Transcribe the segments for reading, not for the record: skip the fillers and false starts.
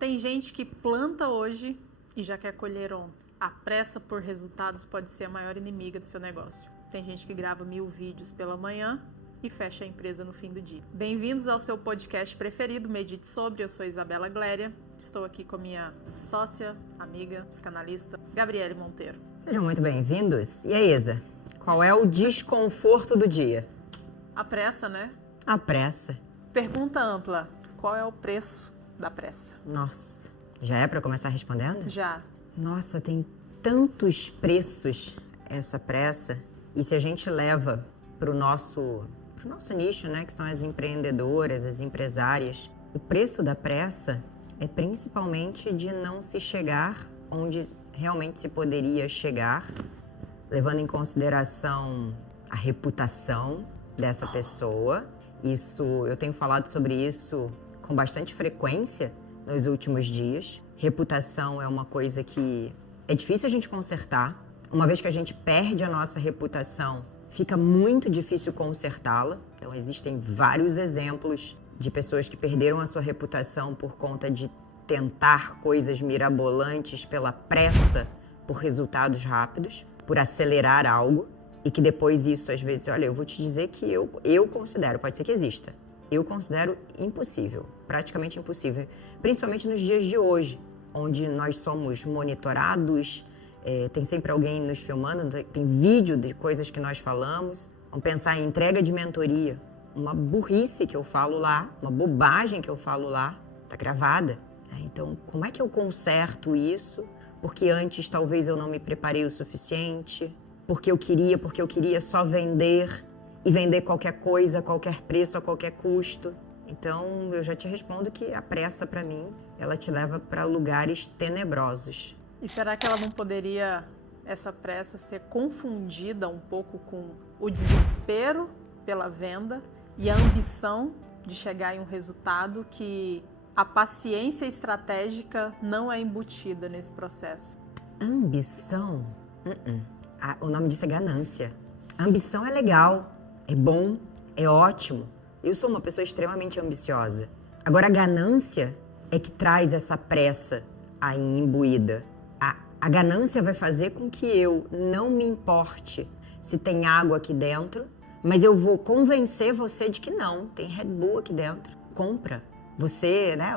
Tem gente que planta hoje e já quer colher ontem. A pressa por resultados pode ser a maior inimiga do seu negócio. Tem gente que grava 1000 vídeos pela manhã e fecha a empresa no fim do dia. Bem-vindos ao seu podcast preferido, Medite Sobre. Eu sou Isabela Gléria. Estou aqui com a minha sócia, amiga, psicanalista, Gabriele Monteiro. Sejam muito bem-vindos. E aí, Isa? Qual é o desconforto do dia? A pressa, né? A pressa. Pergunta ampla. Qual é o preço da pressa? Nossa. Já é pra começar respondendo? Já. Nossa, tem tantos preços essa pressa. E se a gente leva pro nosso nicho, né, que são as empreendedoras, as empresárias, o preço da pressa é principalmente de não se chegar onde realmente se poderia chegar, levando em consideração a reputação dessa pessoa. Eu tenho falado sobre isso com bastante frequência nos últimos dias. Reputação é uma coisa que é difícil a gente consertar. Uma vez que a gente perde a nossa reputação, fica muito difícil consertá-la. Então, existem vários exemplos de pessoas que perderam a sua reputação por conta de tentar coisas mirabolantes pela pressa, por resultados rápidos, por acelerar algo, e que depois isso, às vezes, olha, eu vou te dizer que eu considero, pode ser que exista, eu considero impossível, praticamente impossível, principalmente nos dias de hoje, onde nós somos monitorados, tem sempre alguém nos filmando, tem vídeo de coisas que nós falamos. Vamos pensar em entrega de mentoria, uma burrice que eu falo lá, uma bobagem que eu falo lá, tá gravada. Então, como é que eu conserto isso? Porque antes talvez eu não me preparei o suficiente, porque eu queria só vender e vender qualquer coisa, a qualquer preço, a qualquer custo. Então, eu já te respondo que a pressa, para mim, ela te leva para lugares tenebrosos. E será que ela não poderia, essa pressa, ser confundida um pouco com o desespero pela venda e a ambição de chegar em um resultado que a paciência estratégica não é embutida nesse processo? Ambição? O nome disso é ganância. A ambição é legal, é bom, é ótimo. Eu sou uma pessoa extremamente ambiciosa. Agora, a ganância é que traz essa pressa aí imbuída. A ganância vai fazer com que eu não me importe se tem água aqui dentro, mas eu vou convencer você de que não, tem Red Bull aqui dentro. Compra. Você, né?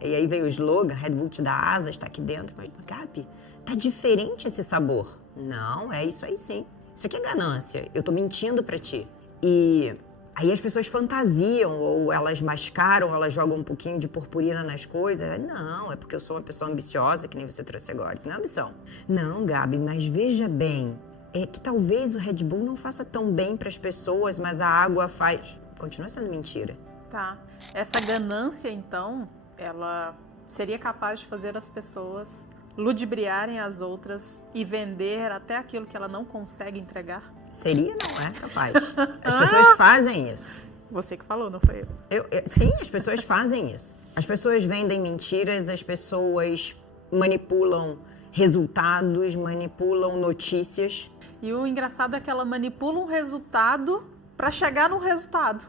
E aí veio o slogan, Red Bull te dá asas, está aqui dentro. Mas, Gabi, tá diferente esse sabor. Não, é isso aí sim. Isso aqui é ganância. Eu tô mentindo pra ti. E aí as pessoas fantasiam, ou elas mascaram, elas jogam um pouquinho de purpurina nas coisas. Não, é porque eu sou uma pessoa ambiciosa, que nem você trouxe agora. Isso não é ambição. Não, Gabi, mas veja bem, é que talvez o Red Bull não faça tão bem pras pessoas, mas a água faz. Continua sendo mentira. Tá. Essa ganância, então, ela seria capaz de fazer as pessoas ludibriarem as outras e vender até aquilo que ela não consegue entregar? Seria, não é capaz. As pessoas fazem isso. Você que falou, não foi eu? Sim, as pessoas fazem isso. As pessoas vendem mentiras, as pessoas manipulam resultados, manipulam notícias. E o engraçado é que ela manipula um resultado para chegar num resultado.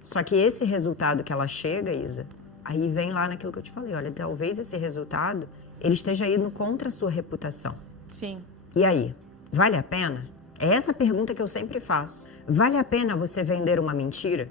Só que esse resultado que ela chega, Isa, aí vem lá naquilo que eu te falei. Olha, talvez esse resultado, ele esteja indo contra a sua reputação. Sim. E aí, vale a pena? É essa pergunta que eu sempre faço. Vale a pena você vender uma mentira?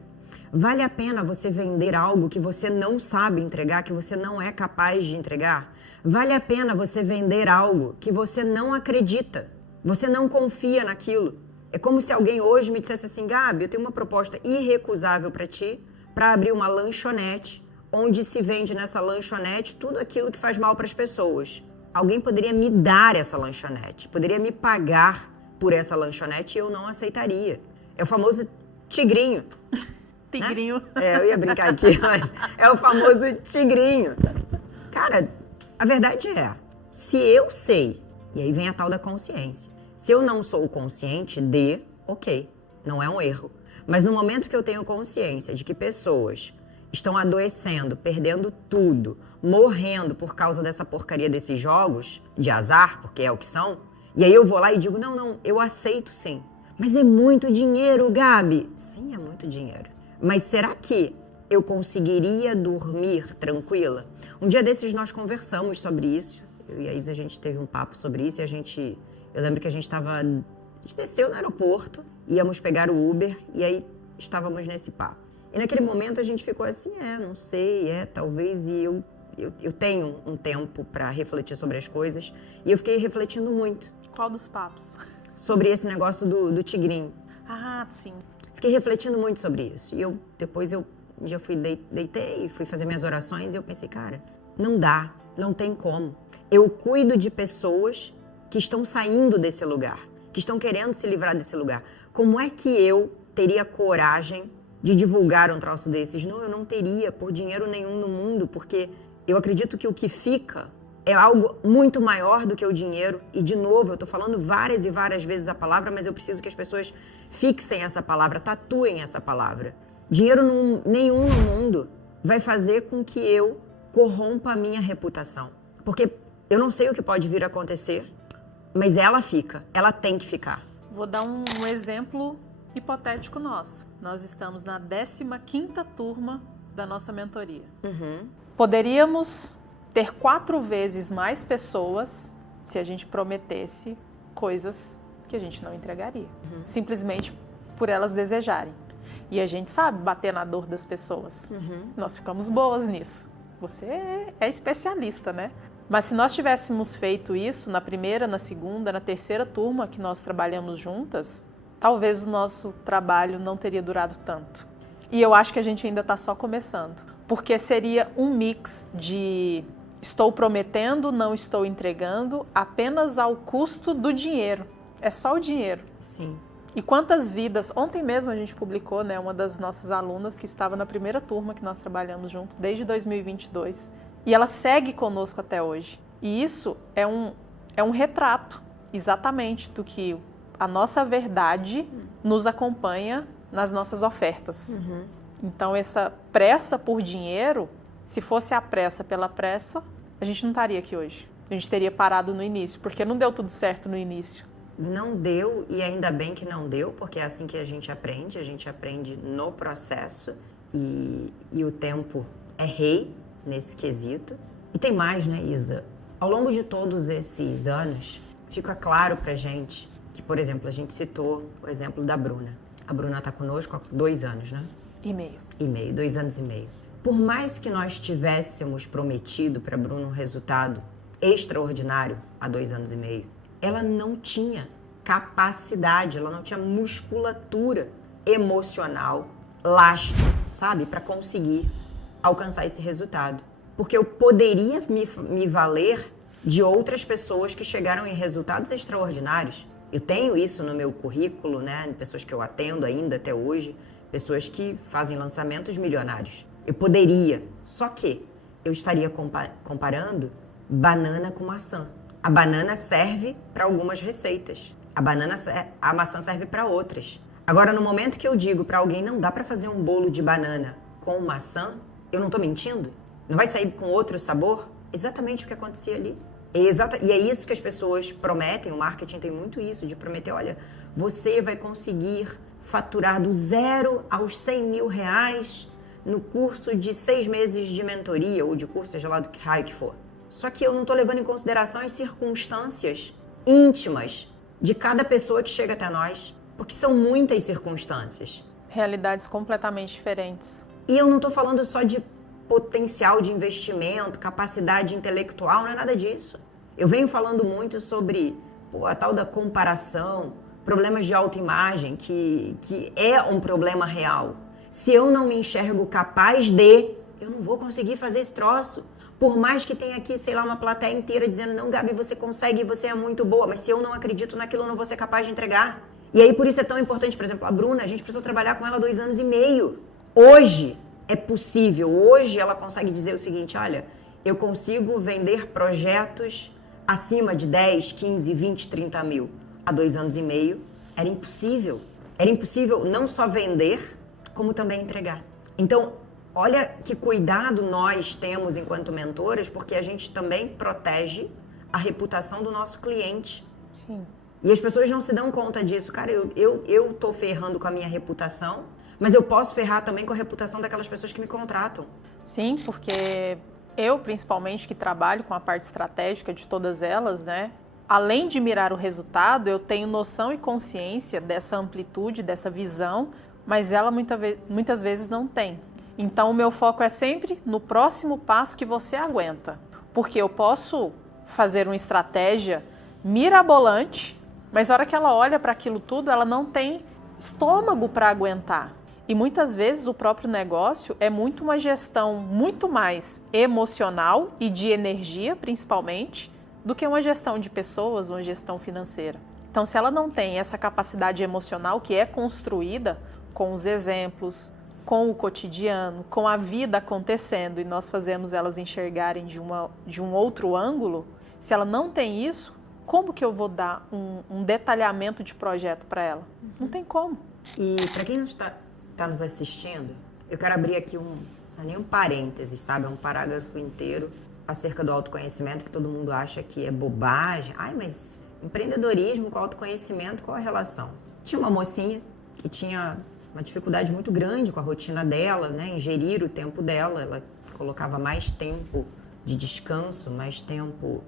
Vale a pena você vender algo que você não sabe entregar, que você não é capaz de entregar? Vale a pena você vender algo que você não acredita? Você não confia naquilo? É como se alguém hoje me dissesse assim, Gabi, eu tenho uma proposta irrecusável para ti, para abrir uma lanchonete, onde se vende nessa lanchonete tudo aquilo que faz mal para as pessoas. Alguém poderia me dar essa lanchonete, poderia me pagar por essa lanchonete e eu não aceitaria. É o famoso tigrinho. Tigrinho. Né? Eu ia brincar aqui, mas é o famoso tigrinho. Cara, a verdade é, se eu sei, e aí vem a tal da consciência, se eu não sou consciente de, ok, não é um erro. Mas no momento que eu tenho consciência de que pessoas estão adoecendo, perdendo tudo, morrendo por causa dessa porcaria desses jogos de azar, porque é o que são, e aí eu vou lá e digo, não, eu aceito sim. Mas é muito dinheiro, Gabi. Sim, é muito dinheiro. Mas será que eu conseguiria dormir tranquila? Um dia desses nós conversamos sobre isso, eu e a Isa, a gente teve um papo sobre isso, e eu lembro que a gente desceu no aeroporto, íamos pegar o Uber, e aí estávamos nesse papo. E naquele momento a gente ficou assim, não sei, talvez, e eu tenho um tempo para refletir sobre as coisas, e eu fiquei refletindo muito. Qual dos papos? Sobre esse negócio do tigrinho. Ah, sim. Fiquei refletindo muito sobre isso. E depois um dia deitei e fui fazer minhas orações, e eu pensei, cara, não dá, não tem como. Eu cuido de pessoas que estão saindo desse lugar, que estão querendo se livrar desse lugar. Como é que eu teria coragem de divulgar um troço desses? Não, eu não teria, por dinheiro nenhum no mundo, porque eu acredito que o que fica é algo muito maior do que o dinheiro. E, de novo, eu estou falando várias e várias vezes a palavra, mas eu preciso que as pessoas fixem essa palavra, tatuem essa palavra. Dinheiro nenhum no mundo vai fazer com que eu corrompa a minha reputação. Porque eu não sei o que pode vir a acontecer, mas ela fica, ela tem que ficar. Vou dar um exemplo hipotético nosso. Nós estamos na 15ª turma da nossa mentoria. Poderíamos ter 4 vezes mais pessoas se a gente prometesse coisas que a gente não entregaria. Simplesmente por elas desejarem. E a gente sabe bater na dor das pessoas. Nós ficamos boas nisso. Você é especialista, né? Mas se nós tivéssemos feito isso na primeira, na segunda, na terceira turma que nós trabalhamos juntas, talvez o nosso trabalho não teria durado tanto. E eu acho que a gente ainda está só começando. Porque seria um mix de estou prometendo, não estou entregando, apenas ao custo do dinheiro. É só o dinheiro. Sim. E quantas vidas... Ontem mesmo a gente publicou, né, uma das nossas alunas que estava na primeira turma que nós trabalhamos junto, desde 2022. E ela segue conosco até hoje. E isso é um retrato, exatamente, do que a nossa verdade nos acompanha nas nossas ofertas. Então, essa pressa por dinheiro, se fosse a pressa pela pressa, a gente não estaria aqui hoje. A gente teria parado no início, porque não deu tudo certo no início. Não deu, e ainda bem que não deu, porque é assim que a gente aprende no processo, e o tempo é rei nesse quesito. E tem mais, né, Isa? Ao longo de todos esses anos, fica claro pra gente que, por exemplo, a gente citou o exemplo da Bruna. A Bruna tá conosco há 2 anos, né? E meio. 2 anos e meio. Por mais que nós tivéssemos prometido para a Bruna um resultado extraordinário há 2 anos e meio, ela não tinha capacidade, ela não tinha musculatura emocional, lastro, sabe, para conseguir alcançar esse resultado. Porque eu poderia me valer de outras pessoas que chegaram em resultados extraordinários. Eu tenho isso no meu currículo, né, pessoas que eu atendo ainda até hoje, pessoas que fazem lançamentos milionários. Eu poderia, só que eu estaria comparando banana com maçã. A banana serve para algumas receitas. A maçã serve para outras. Agora, no momento que eu digo para alguém, não dá para fazer um bolo de banana com maçã, eu não estou mentindo? Não vai sair com outro sabor? Exatamente o que acontecia ali. E é isso que as pessoas prometem, o marketing tem muito isso, de prometer, olha, você vai conseguir faturar do 0 aos 100 mil reais no curso de 6 meses de mentoria ou de curso, seja lá do que raio que for. Só que eu não estou levando em consideração as circunstâncias íntimas de cada pessoa que chega até nós, porque são muitas circunstâncias. Realidades completamente diferentes. E eu não estou falando só de potencial de investimento, capacidade intelectual, não é nada disso. Eu venho falando muito sobre a tal da comparação, problemas de autoimagem, que é um problema real. Se eu não me enxergo capaz eu não vou conseguir fazer esse troço. Por mais que tenha aqui, sei lá, uma plateia inteira dizendo, não, Gabi, você consegue, você é muito boa, mas se eu não acredito naquilo, eu não vou ser capaz de entregar. E aí, por isso é tão importante, por exemplo, a Bruna, a gente precisou trabalhar com ela há 2 anos e meio. Hoje é possível, hoje ela consegue dizer o seguinte, olha, eu consigo vender projetos acima de 10, 15, 20, 30 mil. Há 2 anos e meio era impossível. Era impossível não só vender, como também entregar. Então, olha que cuidado nós temos enquanto mentoras, porque a gente também protege a reputação do nosso cliente. Sim. E as pessoas não se dão conta disso. Cara, eu tô ferrando com a minha reputação Mas eu posso ferrar também com a reputação daquelas pessoas que me contratam. Sim, porque eu, principalmente, que trabalho com a parte estratégica de todas elas, né? Além de mirar o resultado, eu tenho noção e consciência dessa amplitude, dessa visão, mas ela muitas vezes não tem. Então, o meu foco é sempre no próximo passo que você aguenta. Porque eu posso fazer uma estratégia mirabolante, mas na hora que ela olha para aquilo tudo, ela não tem estômago para aguentar. E muitas vezes o próprio negócio é muito uma gestão muito mais emocional e de energia, principalmente, do que uma gestão de pessoas, uma gestão financeira. Então, se ela não tem essa capacidade emocional que é construída com os exemplos, com o cotidiano, com a vida acontecendo e nós fazemos elas enxergarem de um outro ângulo, se ela não tem isso, como que eu vou dar um detalhamento de projeto para ela? Não tem como. E para quem não está nos assistindo, eu quero abrir aqui não é nem um parênteses, sabe? É um parágrafo inteiro acerca do autoconhecimento, que todo mundo acha que é bobagem. Ai, mas empreendedorismo com autoconhecimento, qual a relação? Tinha uma mocinha que tinha uma dificuldade muito grande com a rotina dela, né? Em gerir o tempo dela. Ela colocava mais tempo de descanso, mais tempo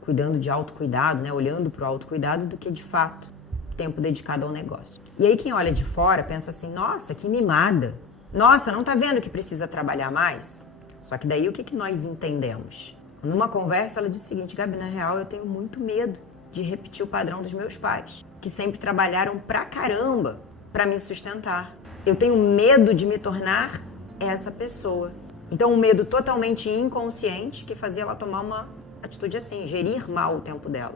cuidando de autocuidado, né? Olhando para o autocuidado do que, de fato, tempo dedicado ao negócio. E aí quem olha de fora pensa assim, nossa, que mimada. Nossa, não tá vendo que precisa trabalhar mais? Só que daí o que nós entendemos? Numa conversa ela disse o seguinte, Gabi, na real eu tenho muito medo de repetir o padrão dos meus pais, que sempre trabalharam pra caramba pra me sustentar. Eu tenho medo de me tornar essa pessoa. Então um medo totalmente inconsciente que fazia ela tomar uma atitude assim, gerir mal o tempo dela.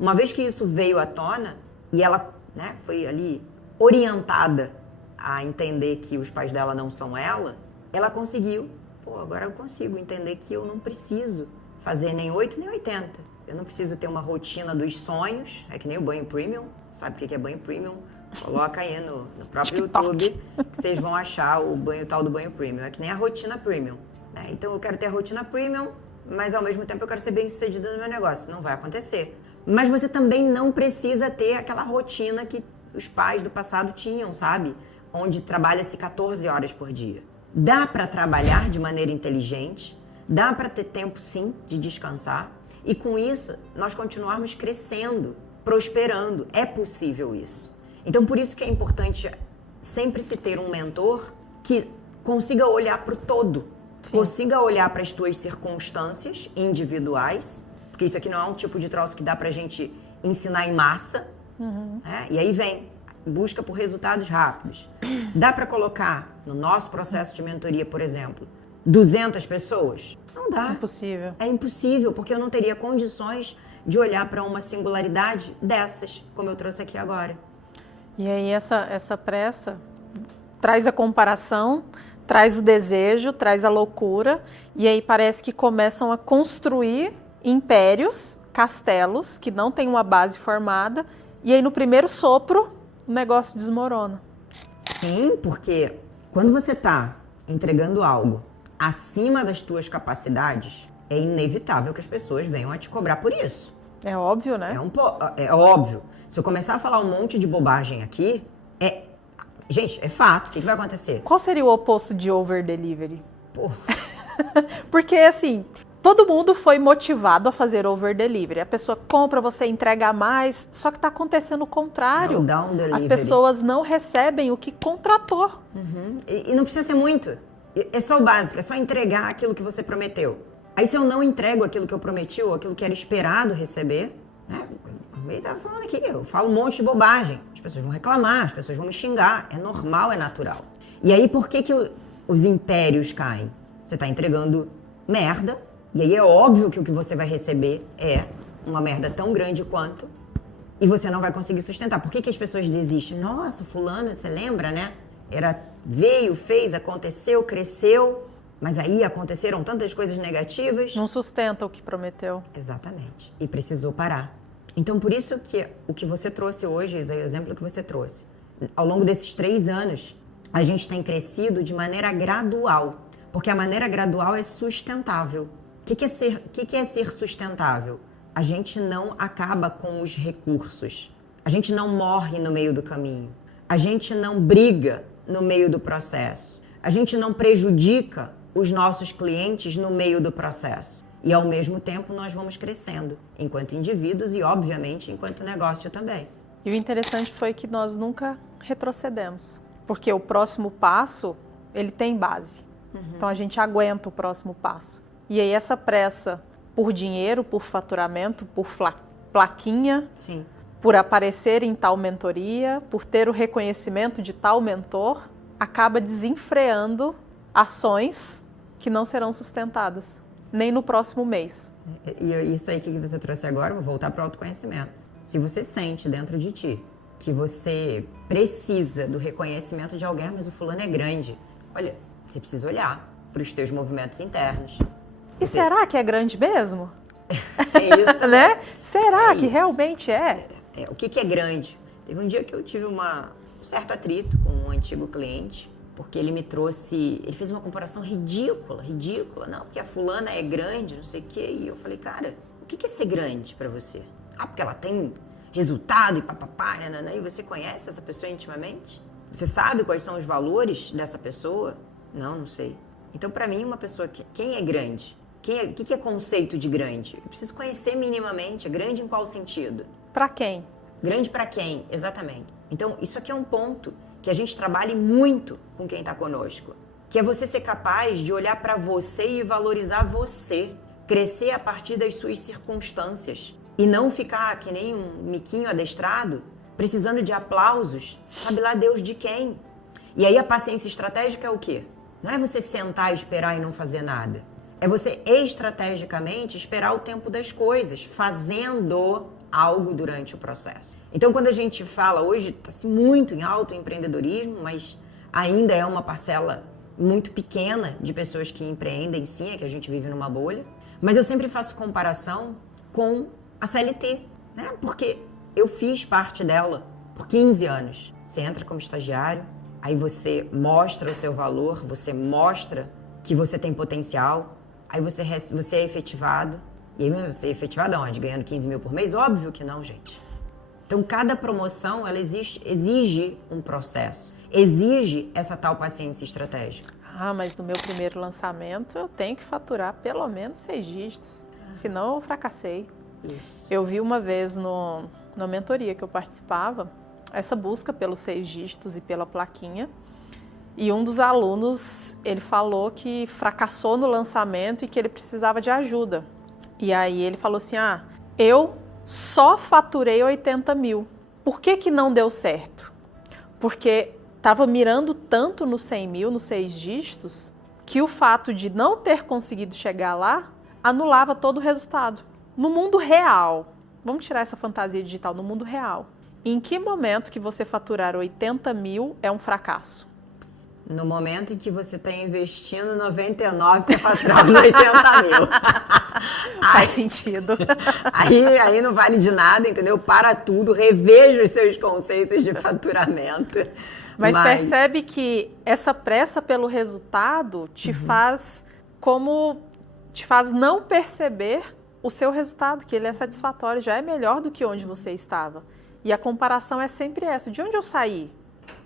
Uma vez que isso veio à tona, e ela, né, foi ali orientada a entender que os pais dela não são ela conseguiu, agora eu consigo entender que eu não preciso fazer nem 8 nem 80. Eu não preciso ter uma rotina dos sonhos, é que nem o banho premium, sabe o que é banho premium? Coloca aí no próprio YouTube que vocês vão achar o tal do banho premium, é que nem a rotina premium. Né? Então eu quero ter a rotina premium, mas ao mesmo tempo eu quero ser bem sucedida no meu negócio, não vai acontecer. Mas você também não precisa ter aquela rotina que os pais do passado tinham, sabe? Onde trabalha-se 14 horas por dia. Dá para trabalhar de maneira inteligente, dá para ter tempo, sim, de descansar. E com isso, nós continuarmos crescendo, prosperando. É possível isso. Então, por isso que é importante sempre se ter um mentor que consiga olhar para o todo. Sim. Consiga olhar para as tuas circunstâncias individuais, porque isso aqui não é um tipo de troço que dá pra gente ensinar em massa, né? E aí vem, busca por resultados rápidos. Dá pra colocar no nosso processo de mentoria, por exemplo, 200 pessoas? Não dá. Impossível. É impossível, porque eu não teria condições de olhar para uma singularidade dessas, como eu trouxe aqui agora. E aí essa pressa traz a comparação, traz o desejo, traz a loucura, e aí parece que começam a construir impérios, castelos, que não têm uma base formada, e aí no primeiro sopro, o negócio desmorona. Sim, porque quando você está entregando algo acima das tuas capacidades, é inevitável que as pessoas venham a te cobrar por isso. É óbvio, né? É óbvio. Se eu começar a falar um monte de bobagem aqui, gente, é fato. O que vai acontecer? Qual seria o oposto de over-delivery? Porra. Porque, assim, todo mundo foi motivado a fazer over-delivery. A pessoa compra, você entrega mais, só que está acontecendo o contrário. Não, down delivery. As pessoas não recebem o que contratou. E não precisa ser muito. É só o básico, é só entregar aquilo que você prometeu. Aí se eu não entrego aquilo que eu prometi ou aquilo que era esperado receber, né? Como ele estava falando aqui, eu falo um monte de bobagem. As pessoas vão reclamar, as pessoas vão me xingar. É normal, é natural. E aí por que os impérios caem? Você está entregando merda, e aí é óbvio que o que você vai receber é uma merda tão grande quanto, e você não vai conseguir sustentar. Por que as pessoas desistem? Nossa, fulano, você lembra, né? Veio, fez, aconteceu, cresceu, mas aí aconteceram tantas coisas negativas. Não sustenta o que prometeu. Exatamente. E precisou parar. Então, por isso que o que você trouxe hoje, o exemplo que você trouxe, ao longo desses 3 anos, a gente tem crescido de maneira gradual. Porque a maneira gradual é sustentável. O que é ser sustentável? A gente não acaba com os recursos. A gente não morre no meio do caminho. A gente não briga no meio do processo. A gente não prejudica os nossos clientes no meio do processo. E, ao mesmo tempo, nós vamos crescendo enquanto indivíduos e, obviamente, enquanto negócio também. E o interessante foi que nós nunca retrocedemos. Porque o próximo passo, ele tem base. Então, a gente aguenta o próximo passo. E aí, essa pressa por dinheiro, por faturamento, por plaquinha, Sim. por aparecer em tal mentoria, por ter o reconhecimento de tal mentor, acaba desenfreando ações que não serão sustentadas, nem no próximo mês. E isso aí que você trouxe agora, vou voltar para o autoconhecimento. Se você sente dentro de ti que você precisa do reconhecimento de alguém, mas o fulano é grande, olha, você precisa olhar para os teus movimentos internos. E será que é grande mesmo? É isso também. Né? Será que isso. realmente é? O que é grande? Teve um dia que eu tive um certo atrito com um antigo cliente, porque ele fez uma comparação ridícula. Não, porque a fulana é grande, não sei o quê. E eu falei, cara, o que é ser grande pra você? Ah, porque ela tem resultado e papapá, e você conhece essa pessoa intimamente? Você sabe quais são os valores dessa pessoa? Não sei. Então, pra mim, uma pessoa, quem é grande? O que é conceito de grande? Eu preciso conhecer minimamente. É grande em qual sentido? Pra quem? Grande para quem? Exatamente. Então, isso aqui é um ponto que a gente trabalhe muito com quem está conosco. Que é você ser capaz de olhar para você e valorizar você. Crescer a partir das suas circunstâncias. E não ficar que nem um miquinho adestrado, precisando de aplausos. Sabe lá Deus de quem? E aí a paciência estratégica é o quê? Não é você sentar, esperar e não fazer nada. É você estrategicamente esperar o tempo das coisas, fazendo algo durante o processo. Então, quando a gente fala, hoje está-se muito em alto empreendedorismo, mas ainda é uma parcela muito pequena de pessoas que empreendem, sim, é que a gente vive numa bolha. Mas eu sempre faço comparação com a CLT, né? Porque eu fiz parte dela por 15 anos. Você entra como estagiário, aí você mostra o seu valor, você mostra que você tem potencial, aí você é efetivado. E aí você é efetivado aonde? Ganhando 15 mil por mês? Óbvio que não, gente. Então, cada promoção, ela exige um processo. Exige essa tal paciência estratégica. Ah, mas no meu primeiro lançamento eu tenho que faturar pelo menos 6 dígitos. Senão eu fracassei. Isso. Eu vi uma vez na mentoria que eu participava, essa busca pelos 6 dígitos e pela plaquinha. E um dos alunos, ele falou que fracassou no lançamento e que ele precisava de ajuda. E aí ele falou assim, eu só faturei 80 mil. Por que não deu certo? Porque estava mirando tanto no 100 mil, nos 6 dígitos, que o fato de não ter conseguido chegar lá anulava todo o resultado. No mundo real, vamos tirar essa fantasia digital, no mundo real, em que momento que você faturar 80 mil é um fracasso? No momento em que você está investindo 99 para faturar os 80 mil. Faz sentido. Aí não vale de nada, entendeu? Para tudo, reveja os seus conceitos de faturamento. Mas percebe que essa pressa pelo resultado te faz não perceber o seu resultado, que ele é satisfatório, já é melhor do que onde você estava. E a comparação é sempre essa, de onde eu saí?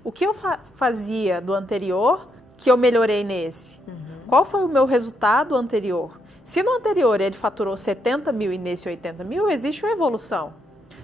O que eu fazia do anterior que eu melhorei nesse? Qual foi o meu resultado anterior? Se no anterior ele faturou 70 mil e nesse 80 mil, existe uma evolução.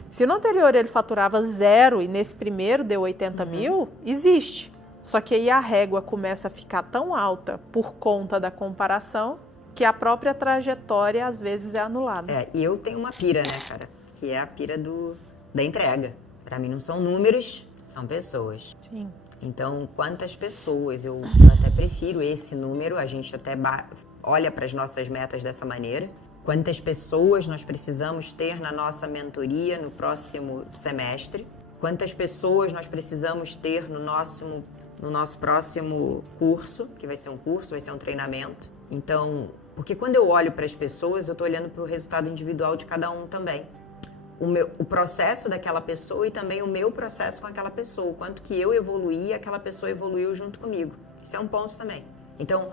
Se no anterior ele faturava 0 e nesse primeiro deu 80 mil, existe. Só que aí a régua começa a ficar tão alta por conta da comparação que a própria trajetória às vezes é anulada. E eu tenho uma pira, né, cara? Que é a pira da entrega. Pra mim não são números, são pessoas. Sim. Então, quantas pessoas, eu até prefiro esse número, a gente até olha para as nossas metas dessa maneira. Quantas pessoas nós precisamos ter na nossa mentoria no próximo semestre? Quantas pessoas nós precisamos ter no nosso próximo curso, que vai ser um curso, vai ser um treinamento. Então, porque quando eu olho para as pessoas, eu estou olhando para o resultado individual de cada um também. O processo daquela pessoa e também o meu processo com aquela pessoa. O quanto que eu evoluí e aquela pessoa evoluiu junto comigo. Isso é um ponto também. Então,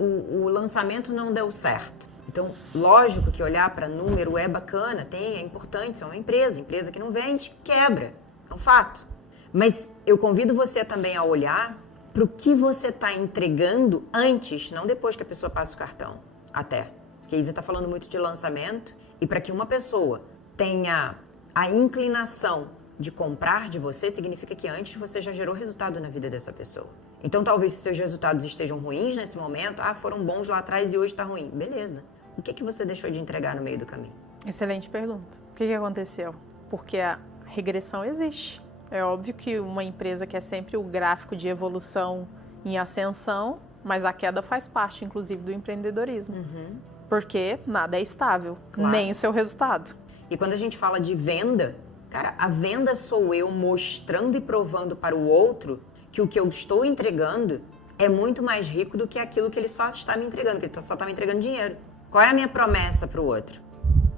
o lançamento não deu certo. Então, lógico que olhar para número é bacana, é importante, é uma empresa que não vende, quebra. É um fato. Mas eu convido você também a olhar para o que você está entregando antes, não depois que a pessoa passa o cartão, até. Porque aí você está falando muito de lançamento, e para que uma pessoa tenha a inclinação de comprar de você, significa que antes você já gerou resultado na vida dessa pessoa. Então talvez se seus resultados estejam ruins nesse momento, foram bons lá atrás e hoje está ruim. Beleza. O que você deixou de entregar no meio do caminho? Excelente pergunta. O que aconteceu? Porque a regressão existe. É óbvio que uma empresa quer sempre o gráfico de evolução em ascensão, mas a queda faz parte, inclusive, do empreendedorismo. Porque nada é estável, Claro. nem o seu resultado. E quando a gente fala de venda, cara, a venda sou eu mostrando e provando para o outro que o que eu estou entregando é muito mais rico do que aquilo que ele só está me entregando, que ele só está me entregando dinheiro. Qual é a minha promessa para o outro?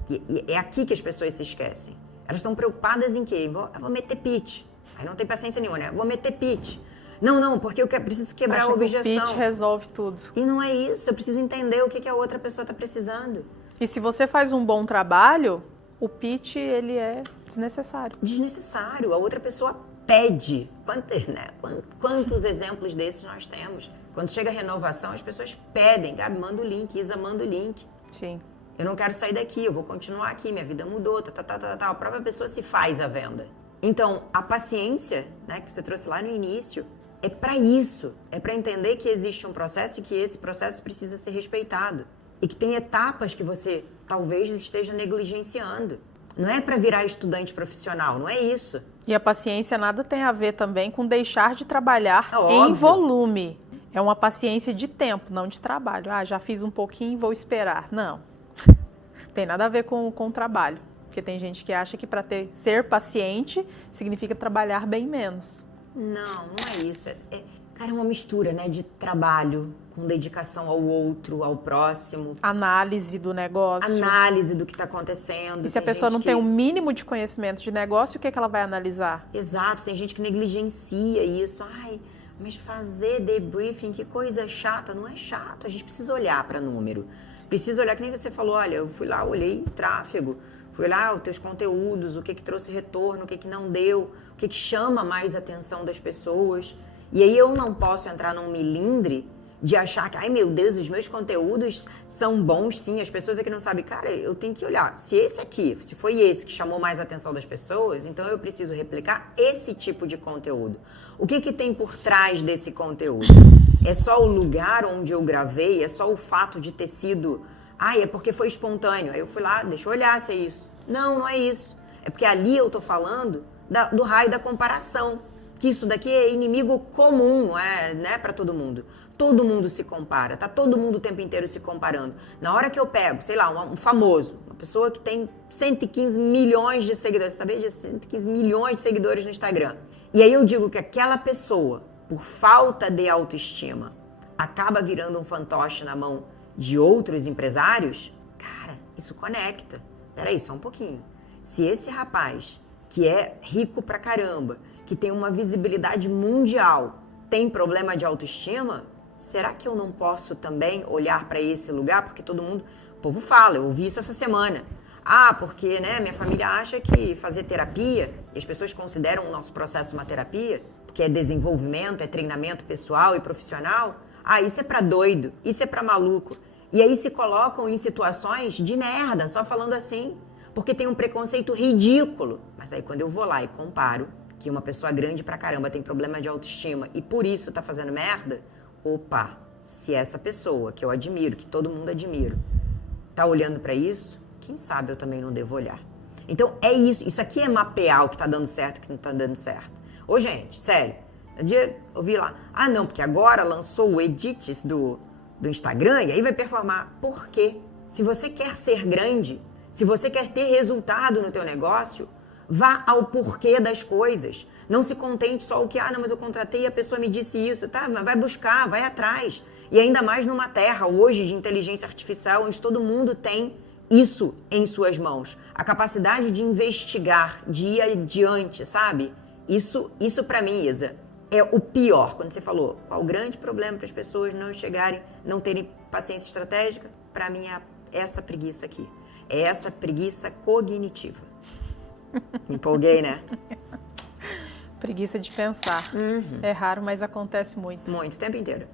E é aqui que as pessoas se esquecem. Elas estão preocupadas em quê? Eu vou meter pitch. Aí não tem paciência nenhuma, né? Vou meter pitch. Não, porque eu preciso quebrar a objeção. Que o pitch resolve tudo. E não é isso. Eu preciso entender o que a outra pessoa está precisando. E se você faz um bom trabalho, o pitch, ele é desnecessário. Desnecessário. A outra pessoa pede. Quantos exemplos desses nós temos? Quando chega a renovação, as pessoas pedem. Gabi, manda o link. Isa, manda o link. Sim. Eu não quero sair daqui, eu vou continuar aqui, minha vida mudou, A própria pessoa se faz a venda. Então, a paciência, né, que você trouxe lá no início, é para isso. É para entender que existe um processo e que esse processo precisa ser respeitado. E que tem etapas que você talvez esteja negligenciando. Não é para virar estudante profissional, não é isso. E a paciência nada tem a ver também com deixar de trabalhar óbvio. Em volume. É uma paciência de tempo, não de trabalho. Já fiz um pouquinho, vou esperar. Não. Tem nada a ver com o trabalho. Porque tem gente que acha que para ser paciente significa trabalhar bem menos. Não é isso. Cara, é uma mistura, né, de trabalho com dedicação ao outro, ao próximo. Análise do negócio. Análise do que está acontecendo. E se a pessoa não tem um mínimo de conhecimento de negócio, o que ela vai analisar? Exato, tem gente que negligencia isso. Mas fazer debriefing, que coisa chata. Não é chato, a gente precisa olhar para número. Precisa olhar, que nem você falou, olha, eu fui lá, olhei tráfego, fui olhar os teus conteúdos, o que trouxe retorno, o que não deu, o que chama mais a atenção das pessoas. E aí eu não posso entrar num milindre de achar que, ai meu Deus, os meus conteúdos são bons sim, as pessoas aqui não sabem. Cara, eu tenho que olhar, se foi esse que chamou mais a atenção das pessoas, então eu preciso replicar esse tipo de conteúdo. O que tem por trás desse conteúdo? É só o lugar onde eu gravei? É só o fato de ter sido, é porque foi espontâneo. Aí eu fui lá, deixa eu olhar se é isso. Não é isso. É porque ali eu tô falando do raio da comparação. Que isso daqui é inimigo comum, não é, né, para todo mundo. Todo mundo se compara, tá todo mundo o tempo inteiro se comparando. Na hora que eu pego, sei lá, um famoso, uma pessoa que tem 115 milhões de seguidores, sabia disso? 115 milhões de seguidores no Instagram. E aí eu digo que aquela pessoa, por falta de autoestima, acaba virando um fantoche na mão de outros empresários, cara, isso conecta. Peraí, só um pouquinho. Se esse rapaz, que é rico pra caramba, que tem uma visibilidade mundial, tem problema de autoestima, será que eu não posso também olhar para esse lugar? Porque todo mundo, o povo fala, eu ouvi isso essa semana. Porque, né, minha família acha que fazer terapia, e as pessoas consideram o nosso processo uma terapia, que é desenvolvimento, é treinamento pessoal e profissional. Isso é para doido, isso é para maluco. E aí se colocam em situações de merda, só falando assim, porque tem um preconceito ridículo. Mas aí quando eu vou lá e comparo que uma pessoa grande pra caramba tem problema de autoestima e por isso tá fazendo merda, opa, se essa pessoa que eu admiro, que todo mundo admira, tá olhando pra isso, quem sabe eu também não devo olhar. Então é isso aqui é mapear o que tá dando certo e o que não tá dando certo. Ô gente, sério, um dia eu vi lá, não, porque agora lançou o Edits do Instagram e aí vai performar. Por quê? Se você quer ser grande, se você quer ter resultado no teu negócio, vá ao porquê das coisas. Não se contente só o que, não, mas eu contratei e a pessoa me disse isso. Tá, mas vai buscar, vai atrás. E ainda mais numa terra hoje de inteligência artificial, onde todo mundo tem isso em suas mãos. A capacidade de investigar, de ir adiante, sabe? Isso para mim, Isa, é o pior. Quando você falou, qual o grande problema para as pessoas não chegarem, não terem paciência estratégica? Para mim é essa preguiça aqui. É essa preguiça cognitiva. Me empolguei, né? Preguiça de pensar. É raro, mas acontece muito. Muito, o tempo inteiro.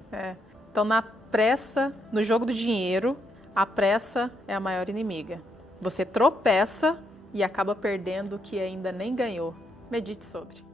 Então, na pressa, no jogo do dinheiro, a pressa é a maior inimiga. Você tropeça e acaba perdendo o que ainda nem ganhou. Medite sobre.